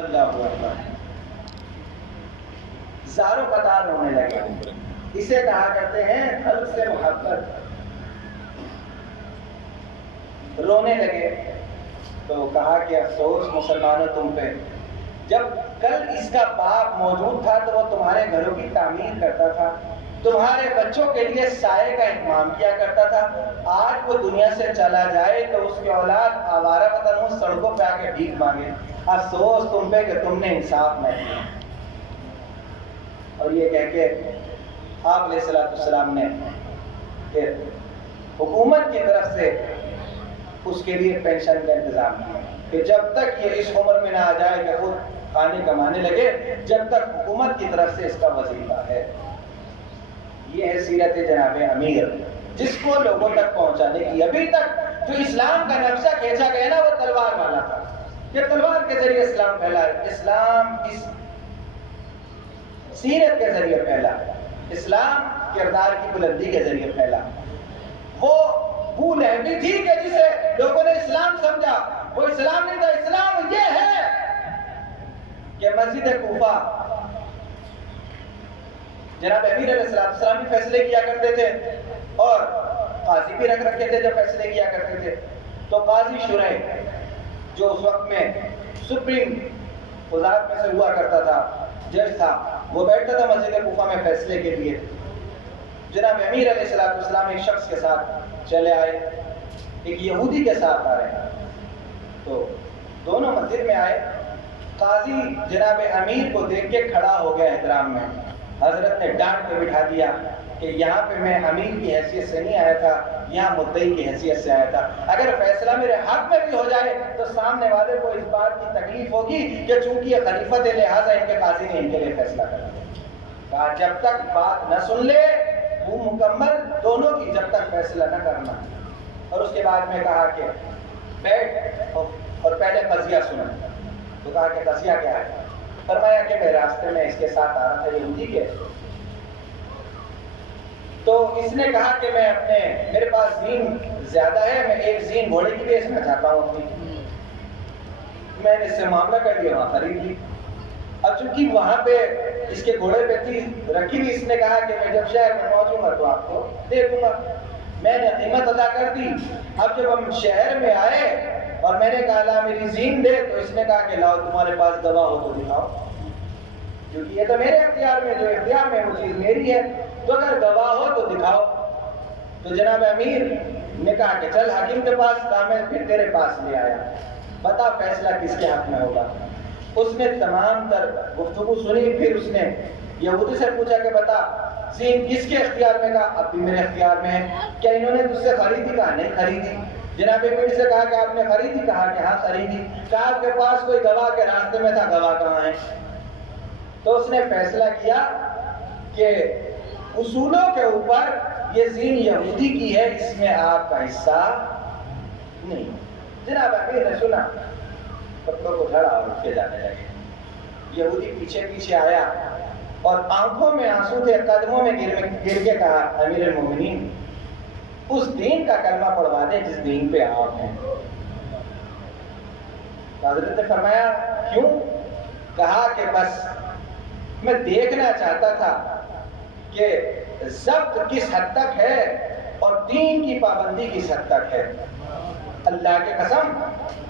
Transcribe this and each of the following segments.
اللہ اکبر، زاروں قطار رونے لگے. اسے کہا کرتے ہیں خلق سے محبت. رونے لگے تو کہا کہ افسوس مسلمانوں تم پہ، جب کل اس کا باپ موجود تھا تو وہ تمہارے گھروں کی تعمیر کرتا تھا، تمہارے بچوں کے لیے سائے کا اہتمام کیا کرتا تھا. آج وہ دنیا سے چلا جائے تو اس کی اولاد آوارہ پتن ہو، سڑکوں پہ آ کے بھیک مانگے. افسوس تم پہ کہ تم نے انصاف نہ کیا. اور یہ کہہ کے آپ علیہ السلام نے کہ حکومت کی طرف سے اس کے لیے پینشن کا انتظام کیا کہ جب تک یہ اس عمر میں نہ آ جائے کہ خود کھانے کمانے لگے، جب تک حکومت کی طرف سے اس کا وظیفہ ہے. یہ ہے سیرت جناب امیر، جس کو لوگوں تک پہنچانے کی. ابھی تک جو اسلام کا نقشہ کھینچا گیا نا وہ تلوار والا تھا، کہ تلوار کے ذریعے اسلام پھیلا. اسلام اس سیرت کے ذریعے پھیلا، اسلام کردار کی بلندی کے ذریعے پھیلا. وہ ابو لہبی تھی کہ جسے لوگوں نے اسلام سمجھا، وہ اسلام نہیں تھا. اسلام یہ ہے کہ مسجد کوفہ جناب امیر علیہ السلام بھی فیصلے کیا کرتے تھے اور قاضی بھی رکھ رکھے تھے جو فیصلے کیا کرتے تھے. تو قاضی شرح جو اس وقت میں سپریم وزارت میں سے ہوا کرتا تھا، جج تھا، وہ بیٹھتا تھا مسجد کوفہ میں فیصلے کے لیے. جناب امیر علیہ السلام ایک شخص کے ساتھ چلے آئے، ایک یہودی کے ساتھ آ رہے ہیں. تو دونوں مسجد میں آئے. قاضی جناب امیر کو دیکھ کے کھڑا ہو گیا احترام میں. حضرت نے ڈانٹ کے بٹھا دیا کہ یہاں پہ میں امیر کی حیثیت سے نہیں آیا تھا، یہاں مدعی کی حیثیت سے آیا تھا. اگر فیصلہ میرے حق میں بھی ہو جائے تو سامنے والے کو اس بات کی تکلیف ہوگی کہ چونکہ یہ خلیفت ہے لہٰذا ان کے قاضی نے ان کے لیے فیصلہ کر دیا. کہا جب تک بات نہ سن لے وہ مکمل دونوں کی، جب تک فیصلہ نہ کرنا. اور اس کے بعد میں کہا کہ بیٹھ اور پہلے قضیہ سنا. تو کہا کہ قضیہ کیا ہے؟ فرمایا کہ میں راستے میں اس کے ساتھ آ رہا تھا یہودی کے، تو اس نے کہا کہ میں میرے پاس زین زیادہ ہے، میں ایک زین گھوڑے کی بیچنا چاہتا ہوں اپنی. میں نے اس سے معاملہ کر لیا، وہاں خرید لی. اب چونکہ وہاں پہ اس کے گھوڑے پہ تھی رکھی ہوئی، اس نے کہا کہ میں جب شہر میں پہنچوں گا تو آپ کو دے دوں گا. میں نے قیمت ادا کر دی. اب جب ہم شہر میں آئے اور میں نے کہا لا میری زین دے، تو اس نے کہا کہ لاؤ تمہارے پاس گواہ ہو تو دکھاؤ، کیونکہ یہ تو میرے اختیار میں، جو اختیار میں وہ چیز میری ہے، تو اگر گواہ ہو تو دکھاؤ. تو جناب امیر نے کہا کہ چل حاکم کے پاس. کہا میں پھر تیرے پاس لے آیا، بتا فیصلہ کس کے حق میں ہوگا. اس نے تمام تر گفتگو سنی. پھر اس نے یہودی سے پوچھا کہ بتا زین کس کے اختیار میں؟ کہا اب بھی میرے اختیار میں ہے. کیا انہوں نے تجھ سے خریدی؟ کہا نہیں خریدی. جناب امیر سے کہا کہ آپ نے خریدی؟ کہا کہ ہاں خریدی. کہا آپ کے پاس کوئی گواہ کے راستے میں تھا، گواہ کہاں ہے؟ تو اس نے فیصلہ کیا کہ اصولوں کے اوپر یہ زین یہودی کی ہے، اس میں آپ کا حصہ نہیں. جناب امیر نے سنا، کپڑوں کو جھاڑا اور اٹھ کے جانے لگے. یہودی پیچھے پیچھے آیا اور آنکھوں میں آنسو تھے، قدموں میں گر کے کہا امیر المومنین اس دین کا کلمہ پڑھوا دے جس دین پہ آپ ہیں. حضرت نے فرمایا کیوں؟ کہا کہ بس میں دیکھنا چاہتا تھا کہ ضبط کس حد تک ہے اور دین کی پابندی کس حد تک ہے. اللہ کی قسم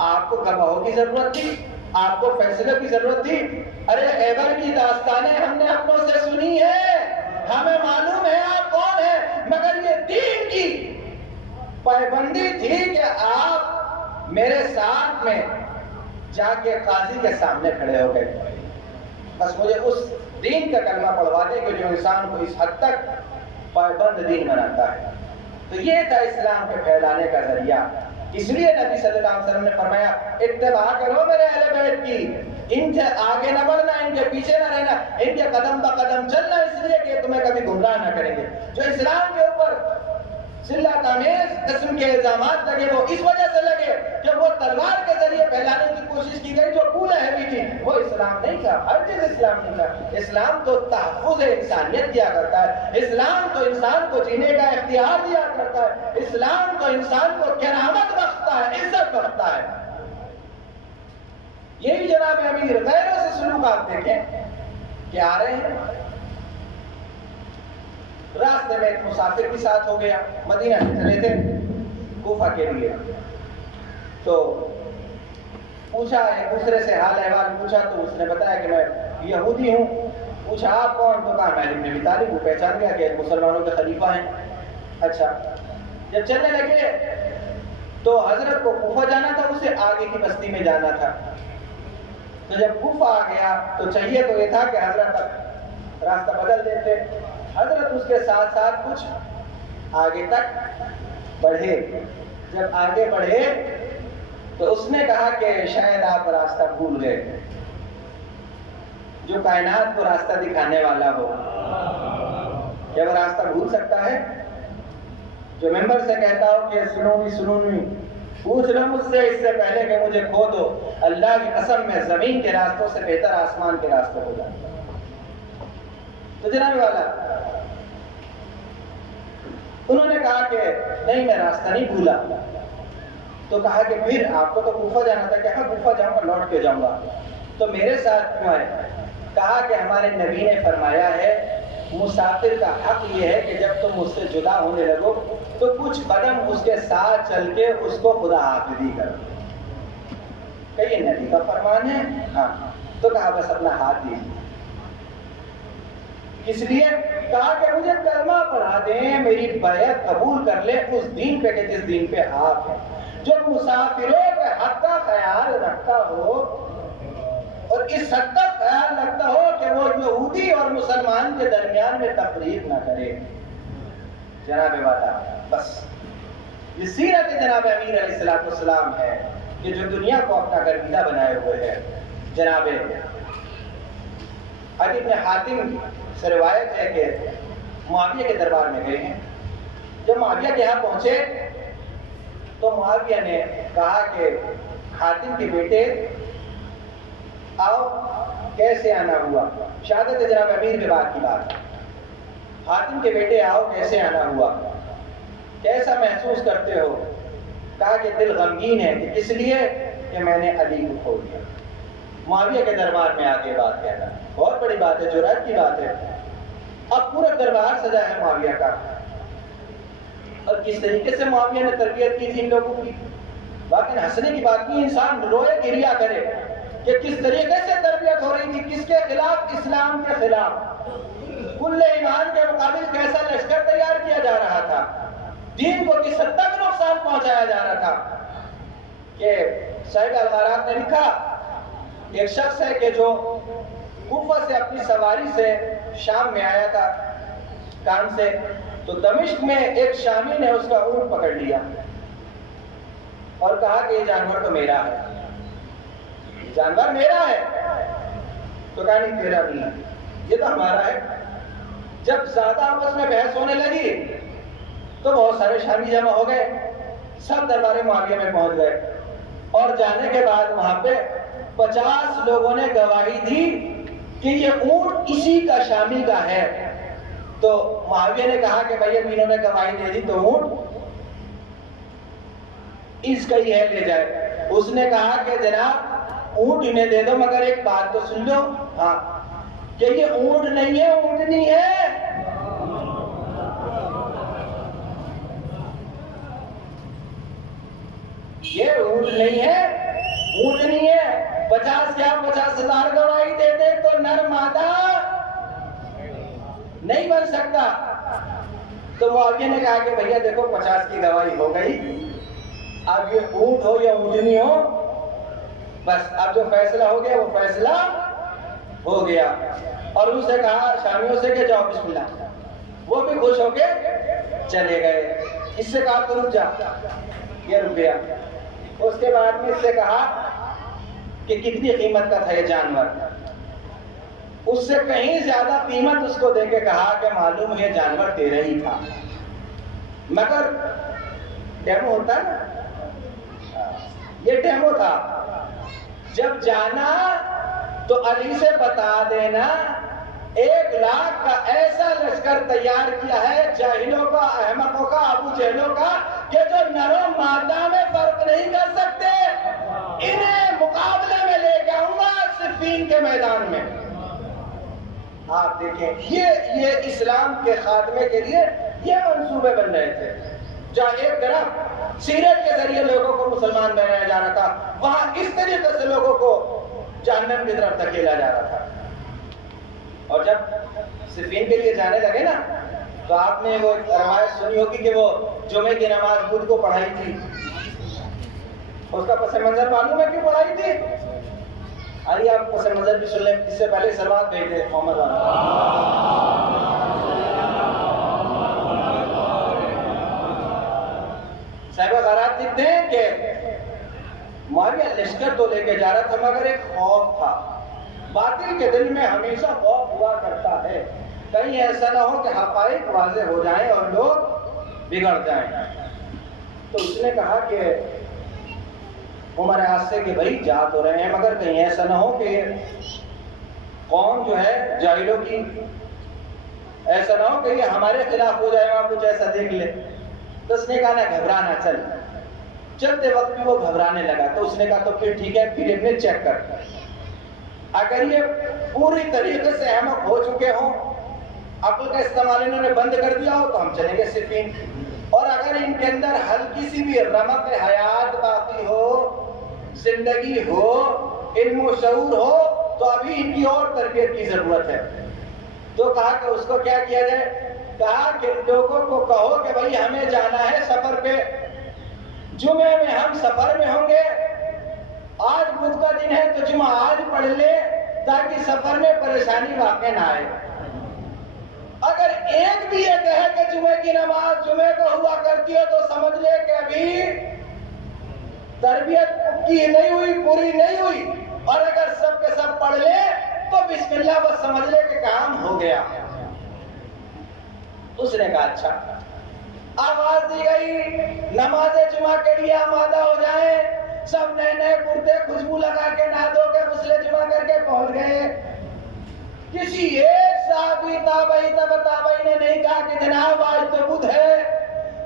آپ کو گواہوں کی ضرورت تھی، آپ کو فیصلے کی ضرورت تھی. ارے خیبر کی داستانیں ہم نے اپنوں سے سنی ہے، ہمیں معلوم ہے آپ کون ہیں، مگر یہ دین کی پابندی تھی کہ آپ میرے ساتھ میں جا کے قاضی کے سامنے کھڑے ہو گئے. بس مجھے اس دین کا کلمہ پڑھوا دے کہ جو انسان کو اس حد تک پابند دین بناتا ہے. تو یہ تھا اسلام کے پھیلانے کا ذریعہ. اس لیے نبی صلی اللہ علیہ وسلم نے فرمایا اتباع کرو میرے اہل بیت کی، ان سے آگے نہ بڑھنا، ان کے پیچھے نہ رہنا، ان کے قدم بہ قدم چلنا، اس لیے کہ تمہیں کبھی گمراہ نہ کریں گے. جو اسلام کے اوپر صلہ تامیز قسم کے الزامات لگے وہ اس وجہ سے لگے کہ وہ تلوار کے ذریعے پھیلانے کی کوشش کی گئی. جو پھول ہے بھی تھی وہ اسلام نہیں تھا، ہر چیز اسلام نہیں تھا. اسلام تو تحفظ انسانیت دیا کرتا ہے، اسلام تو انسان کو جینے کا اختیار دیا کرتا ہے، اسلام تو انسان کو کرامت بخشتا ہے، عزت بخشتا ہے. یہی جناب امیر غیروں سے سلوکات دیکھیں کہ آ رہے ہیں، راستے میں ایک مسافر بھی ساتھ ہو گیا، مدینہ سے چلے تھے کوفہ کے لیے، تو پوچھا ایک دوسرے سے حال احوال پوچھا، تو اس نے بتایا کہ میں یہودی ہوں۔ پوچھا آپ کون؟ تو کہا میں علی بن ابی طالب ہوں۔ پہچان گیا کہ مسلمانوں کے خلیفہ ہیں۔ اچھا، جب چلنے لگے تو حضرت کو کوفہ جانا تھا، اسے آگے کی بستی میں جانا تھا، تو جب کوفہ آ گیا تو چاہیے تو یہ تھا کہ حضرت راستہ بدل دیتے، حضرت اس کے ساتھ ساتھ کچھ آگے تک بڑھے۔ جب آگے بڑھے تو اس نے کہا کہ شاید آپ راستہ بھول گئے، جو کائنات کو راستہ دکھانے والا ہو کیا وہ راستہ بھول سکتا ہے؟ جو ممبر سے کہتا ہو کہ سنونی پوچھ لو مجھ سے اس سے پہلے کہ مجھے کھو دو، اللہ کی قسم میں زمین کے راستوں سے بہتر آسمان کے راستوں کو جانتا ہوں۔ تو جناب والا انہوں نے کہا کہ نہیں میں راستہ نہیں بھولا۔ تو کہا کہ پھر آپ کو تو کوفہ جانا تھا، کہا کوفہ جاؤں گا، لوٹ کے جاؤں گا، تو میرے ساتھ کیوں آئے؟ کہا کہ ہمارے نبی نے فرمایا ہے مسافر کا حق یہ ہے کہ جب تم اس سے جدا ہونے لگو تو کچھ قدم اس کے ساتھ چل کے اس کو خدا حافظی کرو۔ کہ یہ نبی کا فرمان ہے؟ ہاں۔ تو کہا بس اپنا ہاتھ دیجیے۔ اس لیے کہا کہ مجھے کلمہ پڑھا دیں، میری بیعت قبول کر لے اس دین پہ کہ جس دین پہ آپ ہیں، جو مسافروں کے حق کا خیال رکھتا ہو اور اس حد تک خیال رکھتا ہو کہ وہ یہودی اور مسلمان کے درمیان میں تفریق نہ کرے۔ جناب والا بس یہ سیرت جناب امیر علیہ السلام ہے کہ جو دنیا کو اپنا گرویدہ بنائے ہوئے ہے۔ جناب عدی بن حاتم سے روایت ہے کہ معاویہ کے دربار میں گئے ہیں۔ جب معاویہ کے یہاں پہنچے تو معاویہ نے کہا کہ حاتم کے بیٹے آؤ، کیسے آنا ہوا؟ شہادت جناب امیر کے بعد کی بات۔ حاتم کے بیٹے آؤ، کیسے آنا ہوا؟ کیسا محسوس کرتے ہو؟ کہا کہ دل غمگین ہے، کہ اس لیے کہ میں نے علی کو کھو دیا۔ معاویہ کے دربار میں آگے بات کہنا بہت بڑی بات ہے، جرأت کی بات ہے۔ اب پورا دربار سجا ہے معاویہ کا، اور کس طریقے سے معاویہ نے تربیت کی تھی ان لوگوں کی، واقعی ہنسنے کی بات نہیں، انسان روئے گریا کرے کہ کس طریقے سے تربیت ہو رہی تھی، کس کے خلاف؟ اسلام کے خلاف، کل ایمان کے مقابل کیسا لشکر تیار کیا جا رہا تھا، دین کو کس حد تک نقصان پہنچایا جا رہا تھا۔ کہ صاحب الغارات نے لکھا ایک شخص ہے کہ جو کوفہ سے اپنی سواری سے شام میں آیا تھا کام سے، تو دمشق میں ایک شامی نے اس کا اونٹ پکڑ لیا اور کہا کہ یہ جانور تو میرا ہے، جانور میرا ہے۔ تو کہا نہیں تیرا نہیں ہے، یہ تو ہمارا ہے۔ جب زیادہ آپس میں بحث ہونے لگی تو بہت سارے شامی جمع ہو گئے، سب دربار معاویہ میں پہنچ گئے، اور جانے کے بعد وہاں پہ 50 لوگوں نے گواہی دی کہ یہ اونٹ اسی کا شامی کا ہے۔ تو معاویہ نے کہا کہ بھائی اب انہوں نے گواہی دے دی تو اونٹ اس کا ہی ہے، لے جائے۔ اس نے کہا کہ جناب اونٹ انہیں دے دو، مگر ایک بات تو سن لو، ہاں، کہ یہ اونٹ نہیں ہے، اونٹنی ہے۔ یہ اونٹ نہیں ہے، اونٹنی ہے۔ 50 کیا 50,000 گواہی دیتے تو نر مادہ نہیں بن سکتا۔ تو معاویہ نے کہا کہ بھیا دیکھو 50 کی گواہی ہو گئی، اب یہ اونٹ ہو یا اونٹنی ہو، بس اب جو فیصلہ ہو گیا وہ فیصلہ ہو گیا۔ اور ان سے کہا شامیوں سے کہ جاؤ بسم اللہ، وہ بھی خوش ہو کے چلے گئے۔ اس سے کہا تو رک جا، یہ رک گیا۔ اس کے بعد میں اس سے کہا کہ کتنی قیمت کا تھا یہ جانور؟ اس سے کہیں زیادہ قیمت اس کو دے کے کہا کہ معلوم ہے یہ جانور تیرا ہی تھا، مگر ڈیمو ہوتا ہے نا، یہ ڈیمو تھا۔ جب جانا تو علی سے بتا دینا 1 لاکھ کا ایسا لشکر تیار کیا ہے جاہلوں کا، احمقوں کا، ابو جہلوں کا، کہ جو نر و مادہ میں فرق نہیں کر سکتے۔ انہیں مقابلے میں لے کے آؤں گا صفین کے میدان میں۔ آپ دیکھیں یہ اسلام کے خاتمے کے لیے یہ منصوبے بن رہے تھے۔ جہاں ایک طرف سیرت کے ذریعے لوگوں کو مسلمان بنایا جا رہا تھا، وہاں اس طریقے سے لوگوں کو جہنم کی طرف دھکیلا جا رہا تھا۔ اور جب صفین کے لیے جانے لگے نا، تو آپ نے وہ روایت سنی ہوگی کہ وہ جمعے کی نماز بدھ کو پڑھائی تھی۔ اس کا پس منظر معلوم ہے کیوں پڑھائی تھی؟ آئیے آپ پس منظر بھی سن لیں، اس سے پہلے سلوات بھیجتے محمد صاحب غارات لکھتے ہیں کہ معاویہ لشکر تو لے کے جا رہا تھا، مگر ایک خوف تھا۔ باطل کے دل میں ہمیشہ خوف ہوا کرتا ہے، کہیں ایسا نہ ہو کہ حقائق واضح ہو جائیں اور لوگ بگڑ جائیں۔ تو اس نے کہا کہ عمر آج سے کہ بھائی جا تو رہے ہیں، مگر کہیں ایسا نہ ہو کہ قوم جو ہے جاہلوں کی، ایسا نہ ہو کہ یہ ہمارے خلاف ہو جائے، وہاں کچھ ایسا دیکھ لے۔ تو اس نے کہا نہ گھبرانا، چل۔ چلتے وقت بھی وہ گھبرانے لگا، تو اس نے کہا تو پھر ٹھیک ہے، پھر ابن چیک کر، اگر یہ پوری طریقے سے احمق ہو چکے ہوں، عقل کا استعمال انہوں نے بند کر دیا ہو، تو ہم چلیں گے صفین۔ اور اگر ان کے اندر ہلکی سی بھی رمق حیات باقی ہو، زندگی ہو، علم و شعور ہو، تو ابھی ان کی اور تربیت کی ضرورت ہے۔ تو کہا کہ اس کو کیا کیا جائے؟ کہا کہ لوگوں کو کہو کہ بھائی ہمیں جانا ہے سفر پہ، جمعے میں ہم سفر میں ہوں گے، آج بدھ کا دن ہے تو جمعہ آج پڑھ لے تاکہ سفر میں پریشانی واقع نہ آئے۔ اگر ایک بھی یہ کہے کہ جمعے کی نماز جمعے کو ہوا کرتی ہے، تو سمجھ لے کہ ابھی تربیت کی نہیں ہوئی، پوری نہیں ہوئی۔ اور اگر سب کے سب پڑھ لے تو بسم اللہ بس سمجھ لے کہ کام ہو گیا۔ اس نے کہا اچھا۔ آواز دی گئی نماز جمعہ کے لیے آمادہ ہو جائیں، سب نئے نئے کرتے خوشبو لگا کے نہا دھو کے غسل جمعہ کر کے پہنچ گئے۔ کسی ایک صحابی تابعی نے نہیں کہا کہ جناب آج تو بدھ ہے،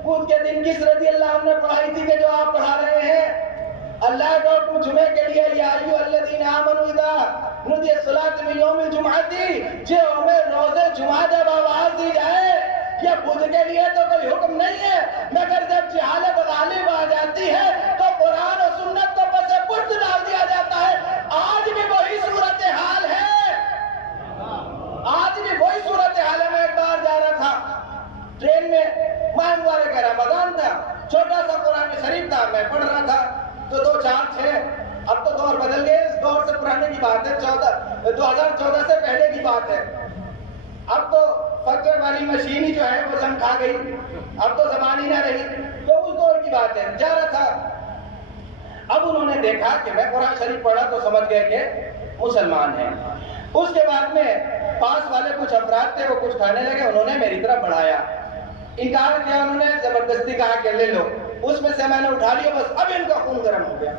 بدھ کے دن کس رضی اللہ عنہ نے پڑھائی تھی کہ جو آپ پڑھا رہے ہیں؟ اللہ کا حکم جمعے کے لیے یا ایھا الذین آمنوا اذا نودی الصلاۃ من یوم الجمعۃ، جو ہمیں روز جمعہ جب آواز دی جائے، یہ بدھ کے لیے تو کوئی حکم نہیں ہے، مگر جب جہالت غالب آ جاتی ہے تو قرآن و سنت کو پس پشت ڈال دیا جاتا ہے۔ آج بھی وہی صورتحال ہے، آج بھی وہی صورتحال ہے۔ میں ایک بار جا رہا تھا ٹرین میں، ماہ مبارک کا رمضان تھا، چھوٹا سا قرآن شریف تھا، میں پڑھ رہا تھا تو 2 4 6، اب تو دور بدل گئے، اس دور سے پرانے کی بات ہے، 2014 سے پہلے کی بات ہے۔ اب تو فجر والی مشین ہی جو ہے وہ زم کھا گئی، اب تو زبان ہی نہ رہی، تو اس دور کی بات ہے۔ جا رہا تھا، اب انہوں نے دیکھا کہ میں قرآن شریف پڑھا تو سمجھ گئے کہ مسلمان ہیں۔ اس کے بعد میں پاس والے کچھ افراد تھے، وہ کچھ کھانے لگے، انہوں نے میری طرف بڑھایا، انکار کیا، انہوں نے زبردستی کہا کہ لے لو، اس میں سے میں نے اٹھا لیا، بس اب ان کا خون گرم ہو گیا۔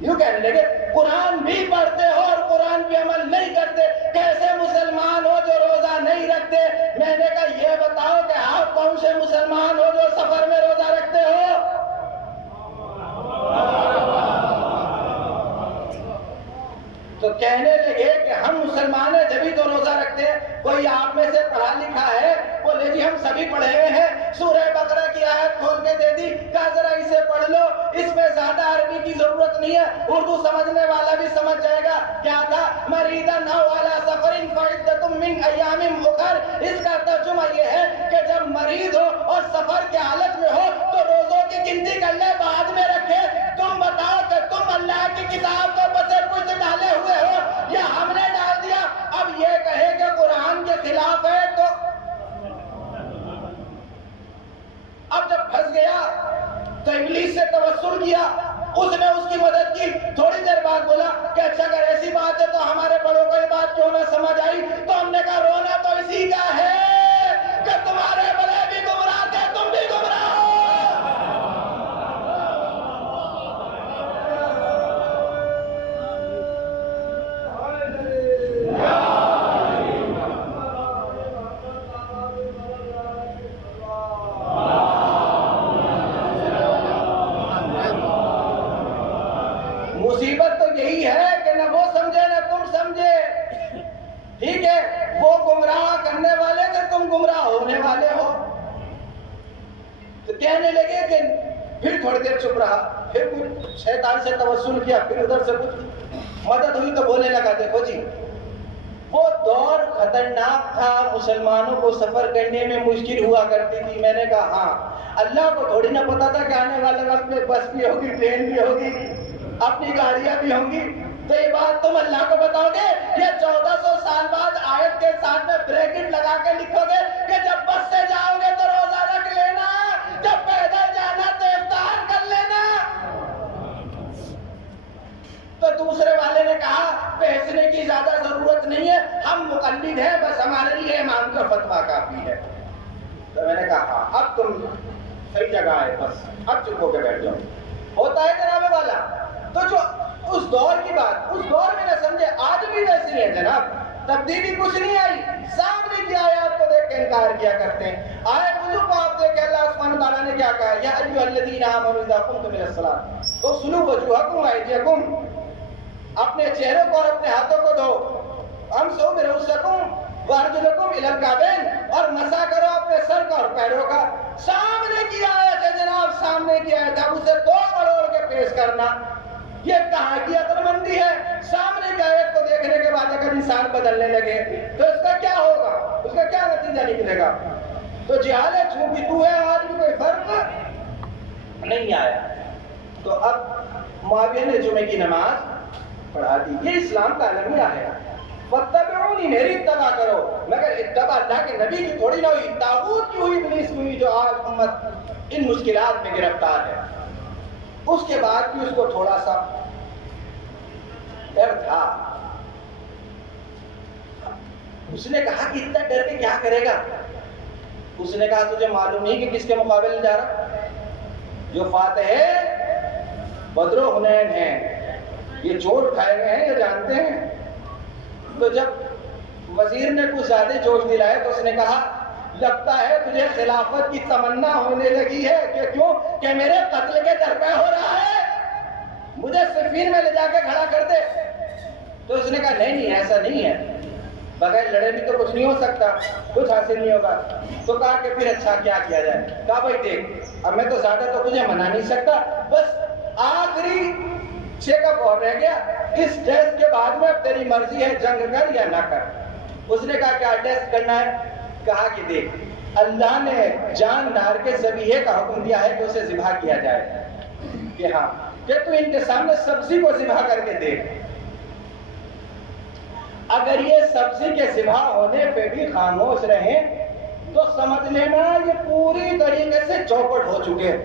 یوں کہنے لگے قرآن بھی پڑھتے ہو اور قرآن پہ عمل نہیں کرتے، کیسے مسلمان ہو جو روزہ نہیں رکھتے؟ میں نے کہا یہ بتاؤ کہ آپ کون سے مسلمان ہو جو سفر میں روزہ رکھتے ہو؟ تو کہنے لگے کہ ہم مسلمان ہیں جبھی تو روزہ رکھتے ہیں۔ کوئی آپ میں سے پڑھا لکھا ہے؟ بولے جی ہم سبھی پڑھے ہوئے ہیں، سورہ بقرہ کی آیت کھول کے دے دی، کہا ذرا اسے پڑھ لو، اس میں زیادہ عربی کی ضرورت نہیں ہے، اردو سمجھنے والا بھی سمجھ جائے گا۔ کیا تھا؟ مریضاً او علی سفر فعدۃ من ایام اخر۔ اس کا ترجمہ یہ ہے کہ جب مریض ہو اور سفر کی حالت میں ہو تو روزوں کی گنتی کر لے، بعد میں رکھے۔ تم بتاؤ کہ تم اللہ کی کتاب کو پسے پشت ڈالے ہوئے ہو یا ہم نے ڈال دیا؟ اب یہ کہے کہ قرآن کے خلاف ہے تو اب جب پھنس گیا تو ابلیس سے توسل کیا، اس نے اس کی مدد کی۔ تھوڑی دیر بعد بولا کہ اچھا اگر ایسی بات ہے تو ہمارے بڑوں کو یہ بات کیوں نہ سمجھ آئی؟ تو ہم نے کہا رونا تو اسی کا ہے کہ تمہارے بڑے بھی گمراہ تھے، تم بھی گمراہ ہو۔ لوگ سمجھے ٹھیک ہے وہ گمراہ کرنے والے تھے، تم گمراہ ہونے والے ہو. تو کہنے لگے کہ پھر تھوڑی دیر چپ رہا، پھر کچھ شیطان سے توسل کیا، پھر ادھر سے کچھ مدد ہوئی تو بولنے لگا دیکھو جی وہ دور خطرناک تھا، مسلمانوں کو سفر کرنے میں مشکل ہوا کرتی تھی. میں نے کہا ہاں، اللہ کو تھوڑی نہ پتا تھا کہ آنے والے وقت میں بس بھی ہوگی، ٹرین بھی ہوگی، اپنی گاڑیاں بھی ہوں گی. تو یہ بات تم اللہ کو بتاؤ گے؟ یہ 1400 سال بعد آیت کے ساتھ میں بریکٹ لگا کے لکھو گے کہ جب بس سے جاؤ گے تو روزہ رکھ لینا، جب پیدل جانا تو افطار کر لینا. تو دوسرے والے نے کہا پیسنے کی زیادہ ضرورت نہیں ہے، ہم مقلد ہیں، بس ہمارے لیے امام کا فتویٰ کافی ہے. تو میں نے کہا ہاں اب تم صحیح جگہ ہے، بس اب چپ ہو کے بیٹھ جاؤ. ہوتا ہے جناب والا. تو جو اس دور کی بات اس دور میں نہ سمجھے، آج بھی ویسی ہے جناب، تبدیلی کچھ نہیں آئی. سامنے کی آیات کو دیکھ کے انکار کیا کرتے ہیں. آیت وضو کو آپ دیکھ کے اللہ سبحانہ وتعالیٰ نے کیا کہا، یا ایھا الذین آمنوا اذا قمتم الی الصلاۃ فاغسلوا وجوہکم وایدیکم، اپنے چہروں کو اور اپنے ہاتھوں کو دھو. امسحوا برؤوسکم وارجلکم الی الکعبین، اور مسح کرو اپنے سر کا اور پیروں کا. سامنے کی آیت ہے جناب، سامنے کی آیت ہے، اسے توڑ مڑوڑ کے پیش کرنا یہ کہاں کی عقل مندی ہے؟ سامنے کی آیت کو دیکھنے کے بعد اگر انسان بدلنے لگے تو اس کا کیا ہوگا، اس کا کیا نتیجہ نکلے گا؟ تو جہالت چونکہ تو ہے، آج بھی کوئی فرق نہیں آیا. تو اب معاویہ نے جمعے کی نماز پڑھا دی. یہ اسلام کا المیہ ہے. فاتبعونی، میری اتباع کرو. مگر اتباع اللہ کے نبی کی تھوڑی نہ ہوئی، طاغوت کی ہوئی، ابلیس کی ہوئی، جو آج امت ان مشکلات میں گرفتار ہے. اس کے بعد بھی اس کو تھوڑا سا ڈر تھا. اس نے کہا کہ اتنا ڈر کے کیا کرے گا؟ اس نے کہا تجھے معلوم نہیں کہ کس کے مقابلے میں جا رہا؟ جو فاتح بدر و حنین ہیں، یہ چوٹ کھائے ہوئے ہیں، یہ جانتے ہیں. تو جب وزیر نے کچھ زیادہ جوش دلایا تو اس نے کہا لگتا ہے تجھے خلافت کی تمنا ہونے لگی ہے. کہ کیوں؟ کہ میرے قتل کے در پہ ہو رہا ہے، مجھے صفین میں لے جا کے کھڑا کر دے. تو اس نے کہا نہیں ایسا نہیں ہے، بغیر لڑے بھی تو کچھ نہیں ہو سکتا، کچھ حاصل نہیں ہوگا. تو کہا کہ پھر اچھا کیا کیا جائے؟ کہا بھائی دیکھ، اب میں تو زیادہ تو تجھے منا نہیں سکتا، بس آخری چیک اپ اور رہ گیا، اس ٹیسٹ کے بعد میں اب تیری مرضی ہے، جنگ کر یا نہ کر. اس نے کہا کیا ٹیسٹ کرنا ہے؟ کہا کہ دیکھ اللہ نے جان ڈال کے ذبیحے کا حکم دیا ہے کہ اسے ذبح کیا جائے. کہ ہاں، کہ تو ان کے سامنے سبزی کو ذبح کر کے دیکھ، اگر یہ سبزی کے ذبح ہونے پہ بھی خاموش رہیں تو سمجھ لینا یہ پوری طریقے سے چوپٹ ہو چکے.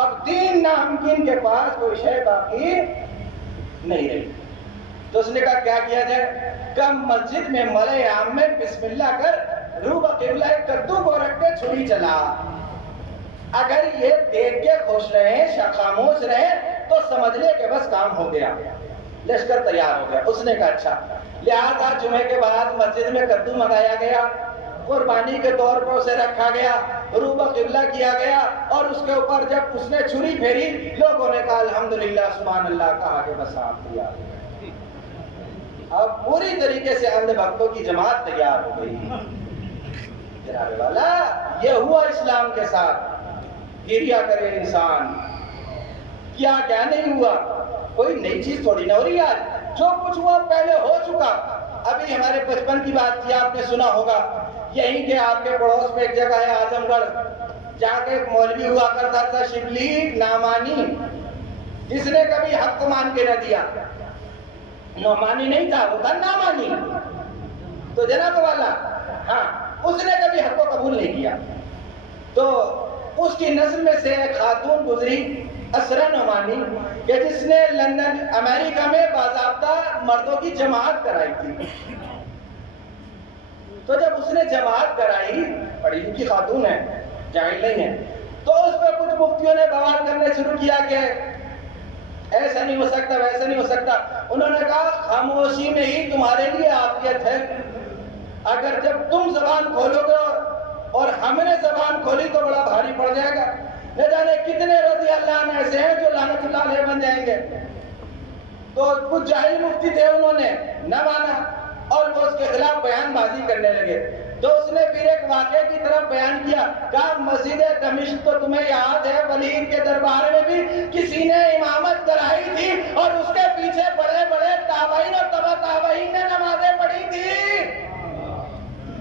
اب دین نامکن کے پاس کوئی شے باقی نہیں رہی. تو اس نے کہا کیا کیا جائے؟ کم مسجد میں ملئ عام میں بسم اللہ کر، روبہ قبلہ کدو کو رکھ کے چھری چلا. اگر یہ دیکھ کے خوش رہے، خاموش رہے تو سمجھ لے کہ بس کام ہو گیا، لشکر تیار ہو گیا. اس نے کہا اچھا. لہٰذا جمعے کے بعد مسجد میں کدو منگایا گیا، قربانی کے طور پر اسے رکھا گیا، روبہ قبلہ کیا گیا، اور اس کے اوپر جب اس نے چھری پھیری لوگوں نے کہا الحمدللہ سبحان اللہ، کہا کہ بس آپ تیار ہو گئے. اب پوری طریقے سے اہل بھکتوں کی جماعت تیار ہو گئی. جناب والا یہ ہوا اسلام کے ساتھ. گریا کرے انسان، کیا کیا نہیں ہوا، کوئی نئی چیز تھوڑی نہ ہو رہی. یار جو کچھ ہوا پہلے ہو چکا. ابھی ہمارے بچپن کی بات تھی، آپ نے سنا ہوگا، یہیں کے آپ کے پڑوس میں ایک جگہ ہے اعظم گڑھ، جہاں کے ایک مولوی ہوا کرتا تھا شبلی نعمانی، جس نے کبھی حق کو مان کے نہ دیا. نعمانی نہیں تھا، وہ تھا نعمانی. تو جناب والا ہاں، اس نے کبھی حق کو قبول نہیں کیا. تو اس کی نسل میں سے ایک خاتون گزری اسرا نعمانی، کہ جس نے لندن امریکہ میں باضابطہ مردوں کی جماعت کرائی تھی. تو جب اس نے جماعت کرائی، پڑھی لکھی خاتون ہے، جاہل نہیں ہے، تو اس پہ کچھ مفتیوں نے بوال کرنے شروع کیا کہ ایسا نہیں ہو سکتا، ویسا نہیں ہو سکتا. انہوں نے کہا خاموشی میں ہی تمہارے لیے عافیت ہے، اگر جب تم زبان کھولو گے اور ہم نے زبان کھولی تو بڑا بھاری پڑ جائے گا. نہ جانے کتنے رضی اللہ عنہ ایسے ہیں جو لعنت اللہ علیہ بن جائیں گے. تو کچھ جاہل مفتی تھے، انہوں نے نہ مانا اور وہ اس کے خلاف بیان بازی کرنے لگے۔ تو اس نے پھر ایک واقعے کی طرف بیان کیا، کہا مسجد دمشق تو تمہیں یاد ہے، ولید کے دربار میں بھی کسی نے امامت کرائی تھی اور اس کے پیچھے بڑے بڑے تابعین اور تبع تابعین نے نمازیں پڑھی تھی۔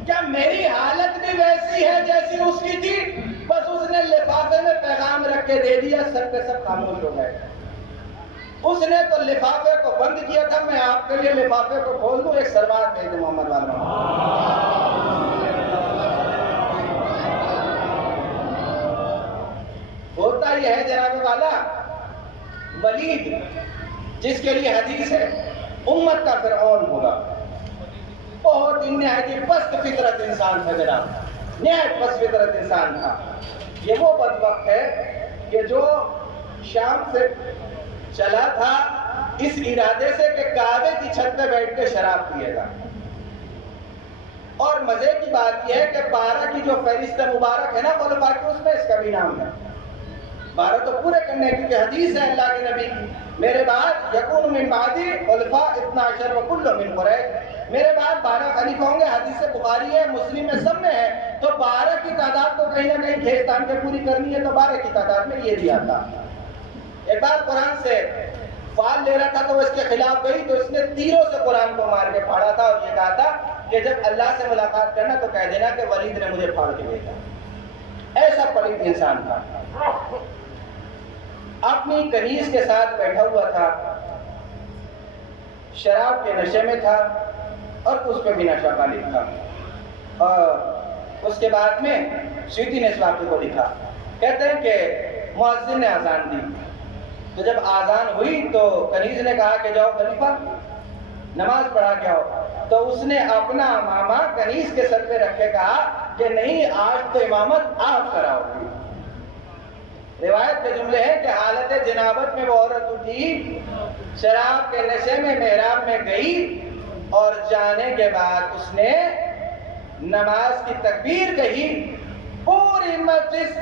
کیا میری حالت بھی ویسی ہے جیسی اس کی تھی؟ بس اس نے لفافے میں پیغام رکھ کے دے دیا، سب کے سب خاموش ہو گئے۔ اس نے تو لفافے کو بند کیا تھا، میں آپ کے لیے لفافے کو کھول دوں، ایک سلوات بھیج دیں محمد والا۔ ہوتا یہ ہے جناب والا، ولید جس کے لیے حدیث ہے امت کا فرعون ہوگا، بہت نہایت پست فطرت انسان تھا جناب، نہایت پست فطرت انسان تھا۔ یہ وہ بدبخت ہے کہ جو شام سے چلا تھا اس ارادے سے کہ کعبے کی چھت پہ بیٹھ کے شراب پیے گا، اور مزے کی بات یہ ہے کہ 12 کی جو فہرست مبارک ہے نا خلفاء کی، اس میں اس کا بھی نام ہے۔ 12 تو پورے کرنے کی، کیونکہ حدیث ہے اللہ کے نبی کی، میرے بعد یکون من بعدی خلفاء 12 وکل من قریش، میرے بعد 12 خلیفہ ہوں گے، حدیث بخاری ہے، مسلم میں، سب میں ہے۔ تو 12 کی تعداد کو کہیں نہ کہیں کھینچ تان کے پوری کرنی ہے، تو 12 کی تعداد میں یہ دیا تھا۔ ایک بار قرآن سے فال لے رہا تھا تو وہ اس کے خلاف گئی، تو اس نے تیروں سے قرآن کو مار کے پھاڑا تھا، اور یہ کہا تھا کہ جب اللہ سے ملاقات کرنا تو کہہ دینا کہ ولید نے مجھے پھاڑ کے بھیجا۔ ایسا پلید انسان تھا، اپنی کنیز کے ساتھ بیٹھا ہوا تھا، شراب کے نشے میں تھا، اور اس پہ بھی نشہ غالب تھا۔ اور اس کے بعد میں سیوطی نے اس واقعے کو لکھا، کہتے ہیں کہ مؤذن نے اذان دی، تو جب آزان ہوئی تو کنیز نے کہا کہ جاؤ خلیفہ نماز پڑھا کے آؤ، تو اس نے اپنا امامہ کنیز کے سر پہ رکھے کہا کہ نہیں، آج تو امامت آپ کراؤ گی۔ روایت کے جملے ہیں کہ حالت جنابت میں وہ عورت اٹھی، شراب کے نشے میں محراب میں گئی، اور جانے کے بعد اس نے نماز کی تکبیر کہی، پوری مسجد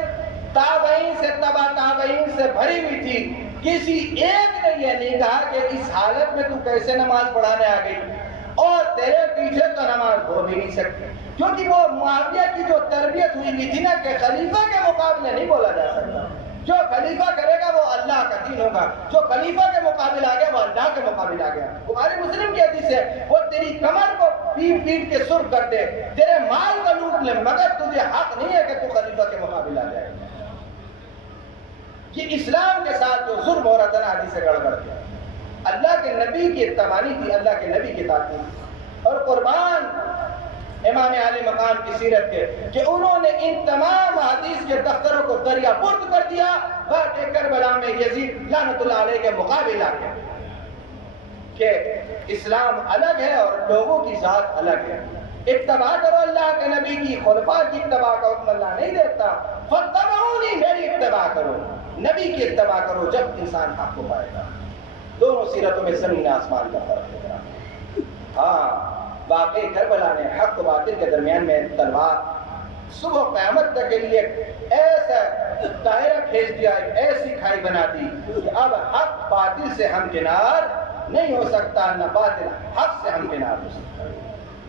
تابعین سے تبع تابعین سے بھری ہوئی تھی، کسی ایک نے یہ نہیں کہا کہ اس حالت میں تو کیسے نماز پڑھانے آ گئی، اور تیرے پیچھے تو نماز ہو بھی نہیں سکتی، کیونکہ وہ معاویہ کی جو تربیت ہوئی تھی نا کہ خلیفہ کے مقابلے نہیں بولا جا سکتا، جو خلیفہ کرے گا وہ اللہ کا دین ہوگا، جو خلیفہ کے مقابل آ گیا وہ اللہ کے مقابل آ گیا۔ بخاری مسلم کی حدیث ہے، وہ تیری کمر کو پیٹ پیٹ کے سرخ کر دے، تیرے مال کو لوٹ لے، مگر تجھے حق نہیں ہے کہ تو خلیفہ کے مقابل آ جائے۔ یہ اسلام کے ساتھ جو ظلم ہو رہا تھا نا، حدیث سے گڑبڑ گیا۔ اللہ کے نبی کی اتباعی تھی، اللہ کے نبی کی تعظیم، اور قربان امام علی مقام کی سیرت کے کہ انہوں نے ان تمام حدیث کے دفتروں کو دریا برد کر دیا واقع کربلا میں یزید لعنت اللہ علیہ کے مقابل آ کے، کہ اسلام الگ ہے اور لوگوں کی ذات الگ ہے۔ اتباع کرو اللہ کے نبی کی، خلفاء کی اتباع کا حکم اللہ نہیں دیتا، فاتبعونی، میری اتباع کرو، نبی کی اتباع کرو، جب انسان حق کو پائے گا۔ دونوں سیرتوں میں زمین آسمان کا فرق ہے۔ ہاں، واقعی کربلا نے حق و باطل کے درمیان میں تلوار صبح قیامت تک کے لیے ایسا دائرہ کھینچ دیا، ایسی کھائی بنا دی کہ اب حق باطل سے ہمکنار نہیں ہو سکتا، نہ باطل حق سے ہمکنار ہو سکتا۔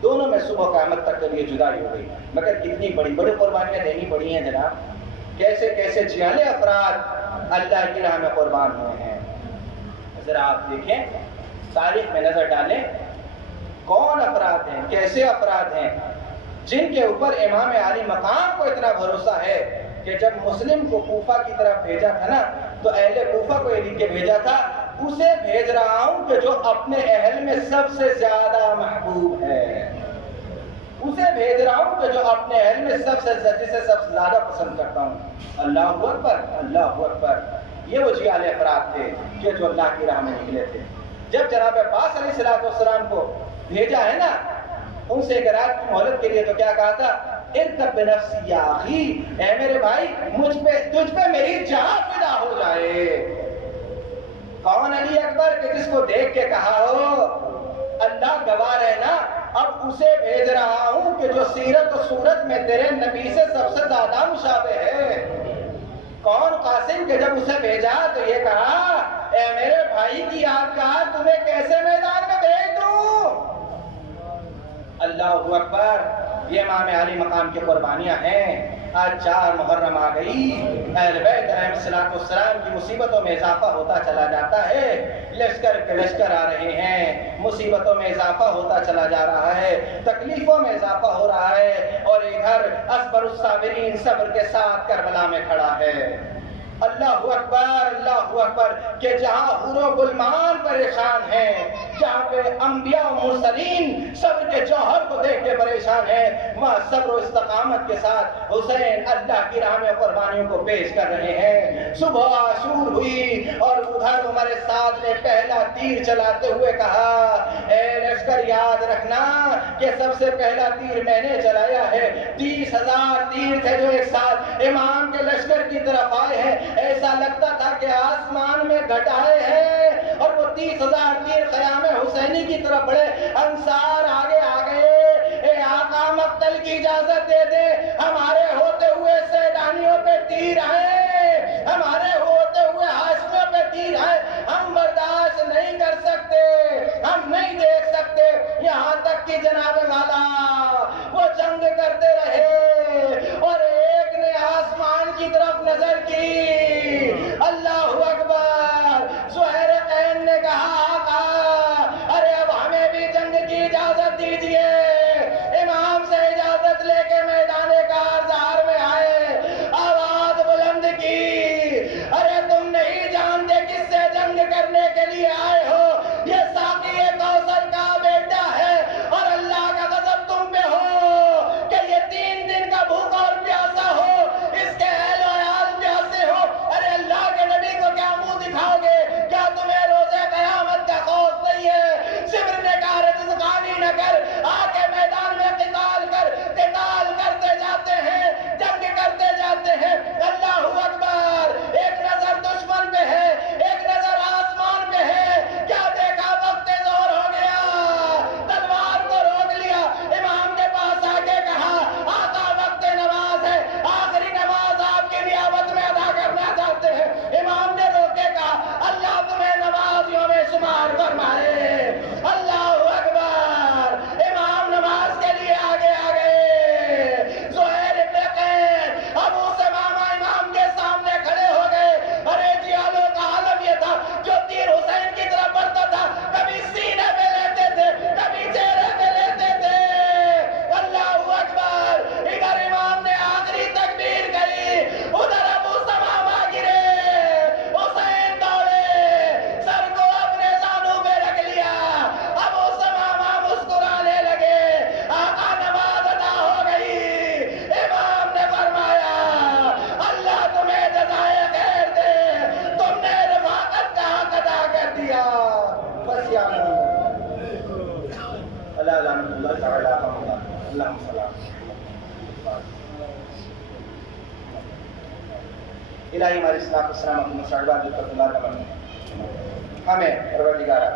دونوں میں صبح قیامت تک کے لیے جدائی ہو گئی، مگر کتنی بڑی بڑی قربانیاں دینی پڑی ہیں جناب، کیسے کیسے جیالے افراد اللہ کی راہ میں قربان ہوئے ہیں۔ ذرا آپ دیکھیں، تاریخ میں نظر ڈالیں، کون افراد ہیں، کیسے افراد ہیں جن کے اوپر امام علی مقام کو اتنا بھروسہ ہے کہ جب مسلم کو کوفہ کی طرف بھیجا تھا نا، تو اہل کوفہ کو یہ لکھ کے بھیجا تھا، اسے بھیج رہا ہوں کہ جو اپنے اہل میں سب سے زیادہ محبوب ہے، اسے بھیج رہا ہوں کہ جو اپنے اہل میں جسے سب سے زیادہ پسند کرتا ہوں۔ اللہ اکبر، اللہ اکبر۔ یہ وہ جیال افراد تھے کہ جو اللہ کی راہ میں نکلے تھے۔ جب جناب عباس علیہ السلام کو بھیجا ہے نا، ان سے ایک رات کی مہلت کے لیے، تو کیا کہا تھا؟ ارکب بنفسی یا اخی، اے میرے بھائی، تجھ پہ میری جان فدا ہو جائے۔ کون علی اکبر کہ جس کو دیکھ کے کہا ہو اللہ گواہ رہنا، اب اسے بھیج رہا ہوں کہ جو سیرت و صورت میں تیرے نبی سے سب سے زیادہ مشابہ ہے۔ کون قاسم کہ جب اسے بھیجا تو یہ کہا اے میرے بھائی کی یادگار تمہیں کیسے میدان میں بھیج دوں؟ اللہ اکبر، یہ امام علی مقام کی قربانیاں ہیں۔ آج 4 محرم آ گئی، اہل بیت علیہ السلام کی مصیبتوں میں اضافہ ہوتا چلا جاتا ہے، لشکر کے لشکر آ رہے ہیں، مصیبتوں میں اضافہ ہوتا چلا جا رہا ہے، تکلیفوں میں اضافہ ہو رہا ہے، اور ادھر اصبر الصابرین صبر کے ساتھ کربلا میں کھڑا ہے۔ اللہ اکبر کہ جہاں حور و غلمان پریشان ہیں، جہاں پہ انبیاء و مرسلین صبر کے جوہر کو دیکھ کے پریشان ہیں، وہاں صبر و استقامت کے ساتھ حسین اللہ کی راہ میں قربانیوں کو پیش کر رہے ہیں۔ صبح عاشور ہوئی اور ادھر عمر سعد نے پہلا تیر چلاتے ہوئے کہا، اے لشکر یاد رکھنا کہ سب سے پہلا تیر میں نے چلایا ہے۔ 30,000 تیر تھے جو ایک ساتھ امام کے لشکر کی طرف آئے ہیں، ایسا لگتا تھا کہ آسمان میں گھٹائے ہیں، اور وہ 30,000 تیر قیام حسینی کی طرف بڑھے۔ انصار آگے آ گئے، اے آقا مقتل کی اجازت دے دے، ہمارے ہوتے ہوئے سیدانیوں پہ تیر آئے، ہمارے ہوتے ہوئے ہاشمیوں پہ تیر آئے، ہم برداشت نہیں کر سکتے، ہم نہیں دیکھ سکتے۔ یہاں تک کہ جناب والا وہ جنگ کرتے رہے، اور ایک نے آسمان کی طرف نظر کی، اللہ اکبر، زہیر قین نے کہا، آقا ارے اب ہمیں بھی جنگ کی اجازت دیجئے۔ امام سے اجازت لے کے میدان کارزار میں آئے، آواز بلند کی، ارے تم نہیں جانتے کس سے جنگ کرنے کے لیے آئے ہو، یہ ساقی کوثر کا بیٹا ہے، اور اللہ کا غضب تم پہ ہو کہ یہ 3 دن کا بھوکا اور پیاسا ہو، اس کے اہل و عیال پیاسے ہو۔ ارے اللہ کے نبی کو کیا منہ دکھاؤ گے؟ کیا تمہیں روزے قیامت کا خوف نہیں ہے؟ صبر نے کہا رزقانی نہ کر، آ کے میدان میں قتال کر، قتال کرتے جاتے ہیں، جنگ کرتے جاتے ہیں۔ اللہ اکبر، ایک نظر دشمن پہ ہے، ایک نظر آسمان پہ ہے، کیا دیکھا وقت ظہر ہو گیا، تلوار کو روک لیا، امام کے پاس آ کے کہا، آقا وقت نماز ہے، آخری نماز آپ کی نیابت میں ادا کرنا چاہتے ہیں۔ امام نے روک کے کہا، اللہ تمہیں نمازیوں میں شمار فرمائے۔ اللہ اکبر، امام نماز کے لیے آگے آ گئے۔ زہیر ابن قین، ابو سمامہ امام کے سامنے کھڑے ہو گئے۔ ارے جیالوں کا عالم یہ تھا، جو تیر حسین کی طرف بڑھتا تھا، کبھی سینے پہ لیتے تھے، کبھی چہرے پہ لیتے تھے۔ اللہ اکبر، ادھر امام نے آخری تکبیر کہی، ادھر ابو سمامہ گرے، حسین دوڑے، سر کو اپنے زانوں پہ رکھ لیا، ابو سمامہ مسکرانے لگے، آقا نماز ادا ہو گئی۔ امام نے فرمایا، اللہ تمہیں جزائے خیر دے، تم نے رفاقت کا حق ادا کر دیا۔ بس یا اللہ الحمد اللہ تعالی اللہم سلام۔ الہی ہماری اصلاح و سلامت مساعدات جو اللہ کا بن ہمیں پروردگارہ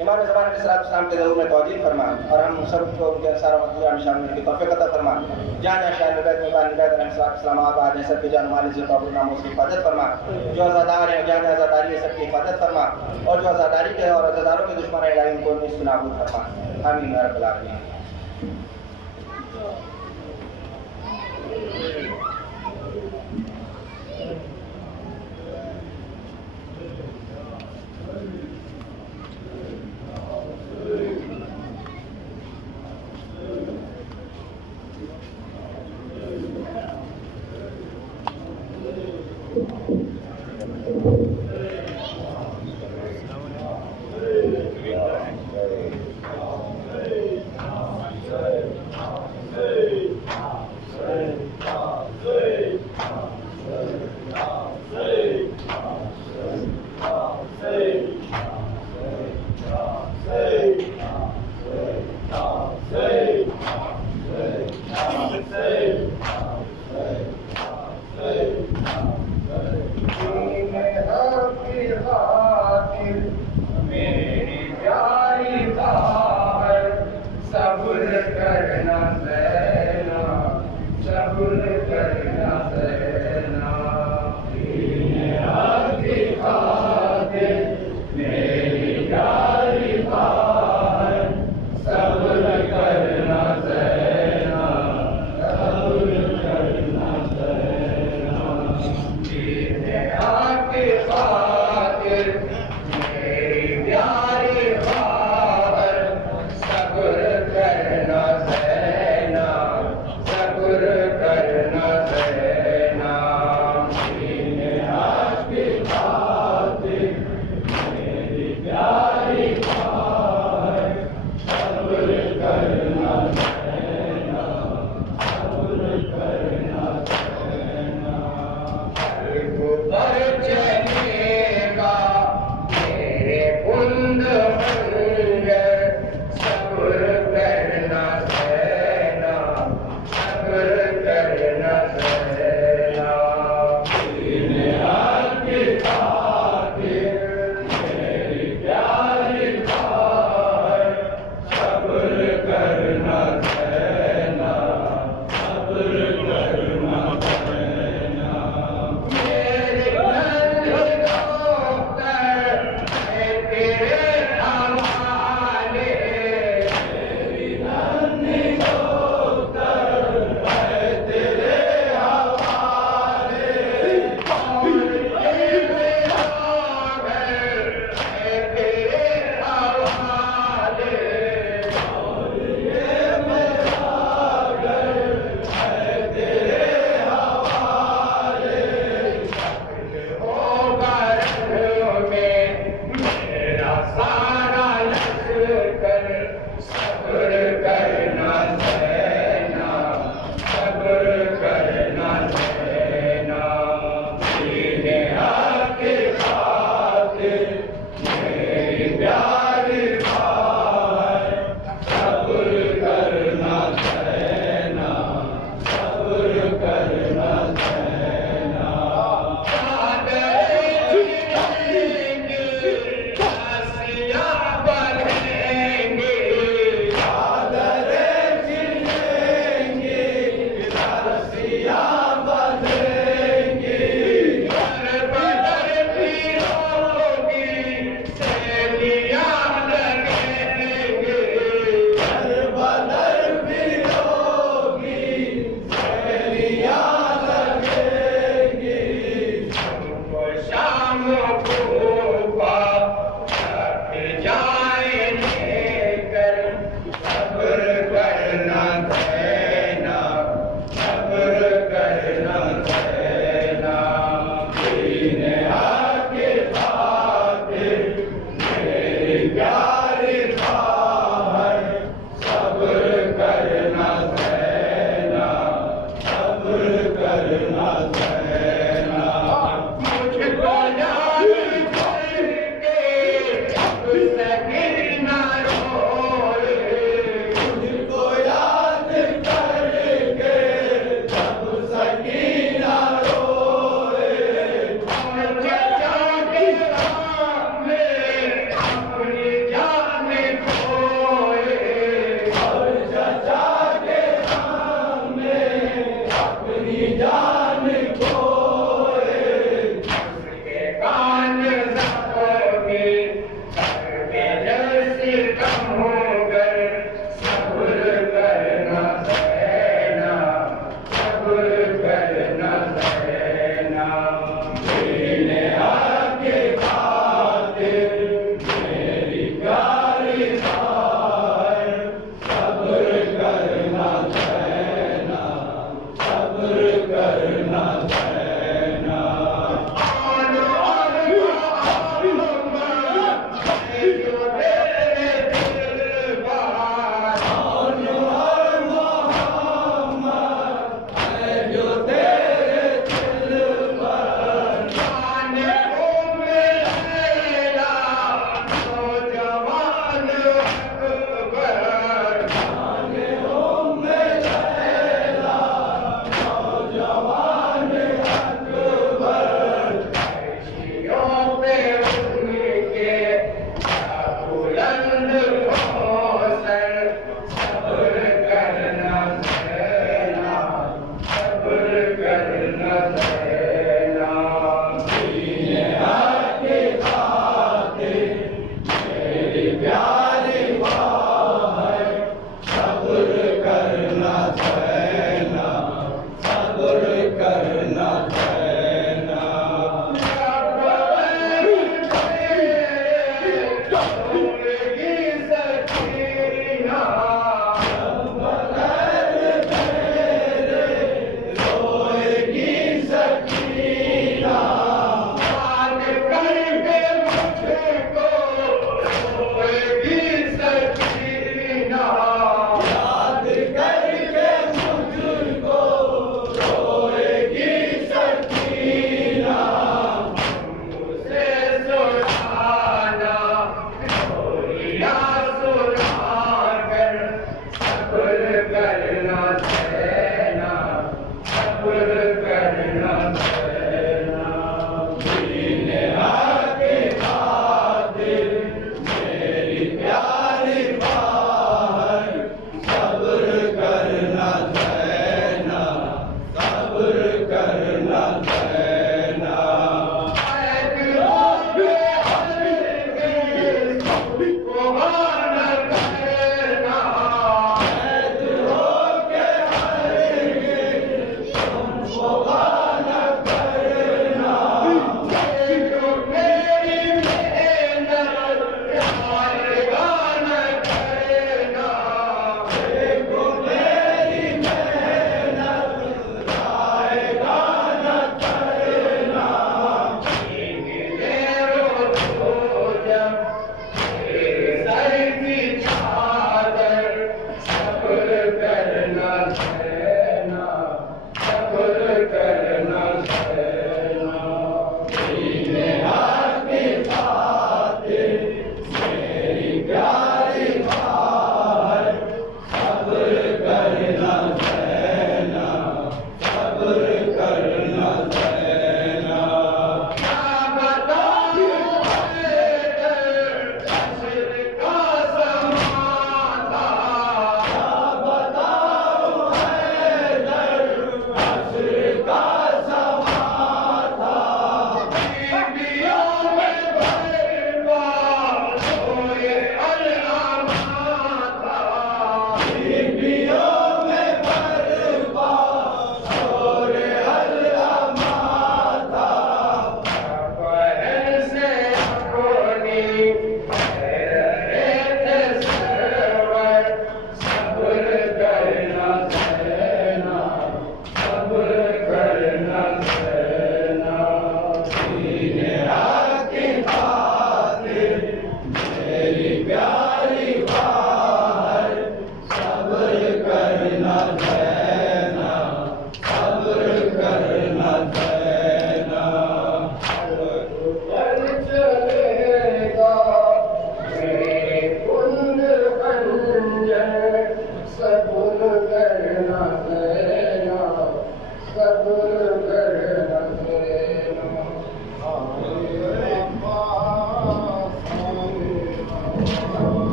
امام زمان علیہ السلام کے ضرور میں توجیہ فرما، اور ہم سب کو ان کے انصار و مطلوب شامل کی توفیق عطا فرما۔ جہاں جہاں شاہد بیت میں بان بیت علیہ السلام آباد ہے، سب کی جان مالی سے قابل ناموں سے حفاظت فرما۔ جو عزادار ہیں جہاں جہاں عزاداری ہے سب کی حفاظت فرما، اور جو عزاداری کے اور عزاداروں کے دشمن ہیں الہی ان کو نیست نابود فرما۔ آمین یا رب العالمین۔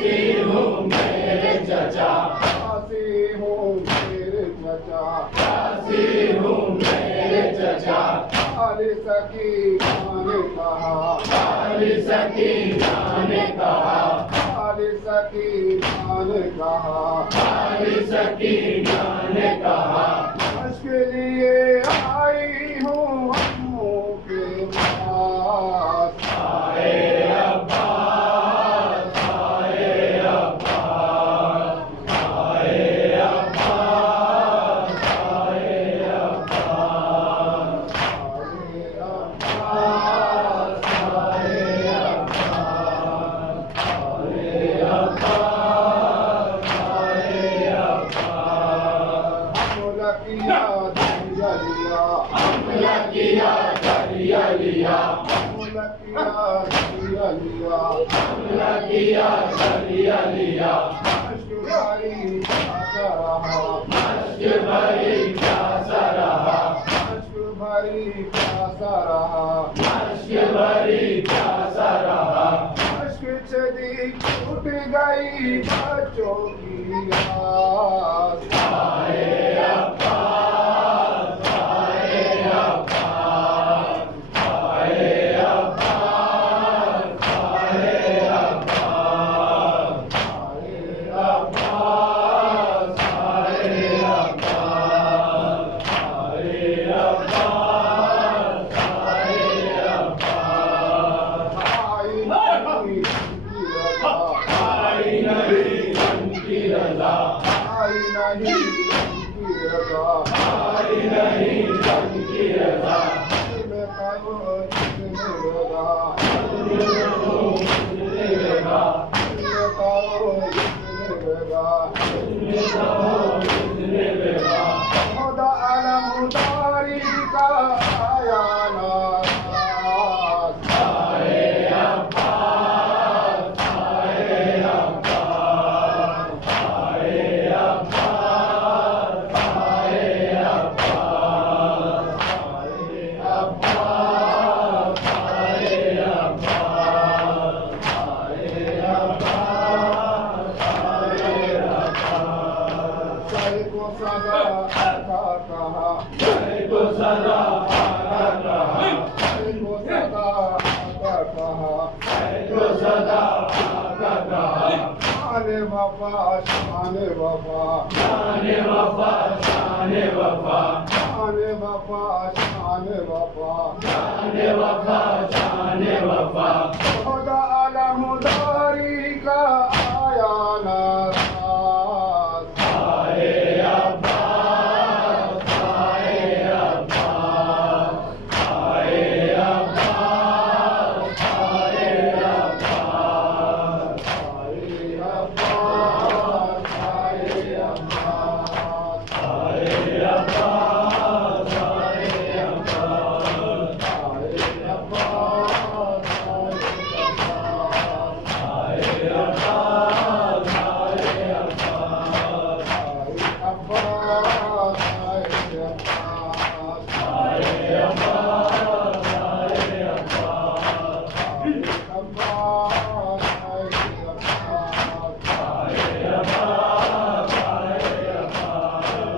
ہوں میرے چچا، عاصی ہوں میرے چچا، عاصی ہوں میرے چچا، علی سکینہ نے کہا، علی سکینہ نے کہا، علی سکینہ نے کہا، علی سکینہ نے کہا، عشق کے لیے آئی ہوں اموں کے پاس، آئے عباس، آئے عباس، آئے عباس، آئے عباس، آئے عباس، آئے عباس، آئے عباس، آئے عباس، حملہ کیا دریا لیا، حملہ کیا دریا لیا، حملہ کیا دریا لیا، حملہ کیا دریا لیا، عشق بھری پیاسا رہا، عشق بھری پیاسا رہا، عشق بھری پیاسا رہا، عشق بھری پیاسا رہا، عشق چلی ٹوٹ گئی بچوں کی آس، آئے عباس، آئے عباس، آئے عباس، آئے عباس، آئے عباس، آئے عباس، آئے عباس، آئے عباس، آئی نہیں کی رضا، آئی نہیں ان کی رضا، آئی نہیں کی رضا، آئی نہیں ان کی رضا، میں کرو جتنے رضا، مجھے لگا، میں کرو جتنے رضا، مجھے لگا، خدا علم داری کا آیا ناراض، آئے عباس، آئے عباس، آئے عباس، آئے عباس، آئے عباس، آئے عباس، آئے عباس، آئے عباس، سر کو سزا کا کہا، سر کو سزا آقا کہا، سر کو سزا کا کہا، سر کو سزا آقا کہا، شان وفا شان وفا، شان وفا، شان وفا، شان وفا شان وفا، شان وفا، شان وفا، خدا علم داری کا آیا ناراض، آئے عباس، آئے عباس، آئے عباس، آئے عباس، آئے عباس، آئے عباس، آئے عباس، آئے عباس، آئے عباس، آئے عباس، آئے عباس، عباس، آئے عباس، آئے عباس، آئے عباس، عباس، آئے عباس، آئے عباس، آئے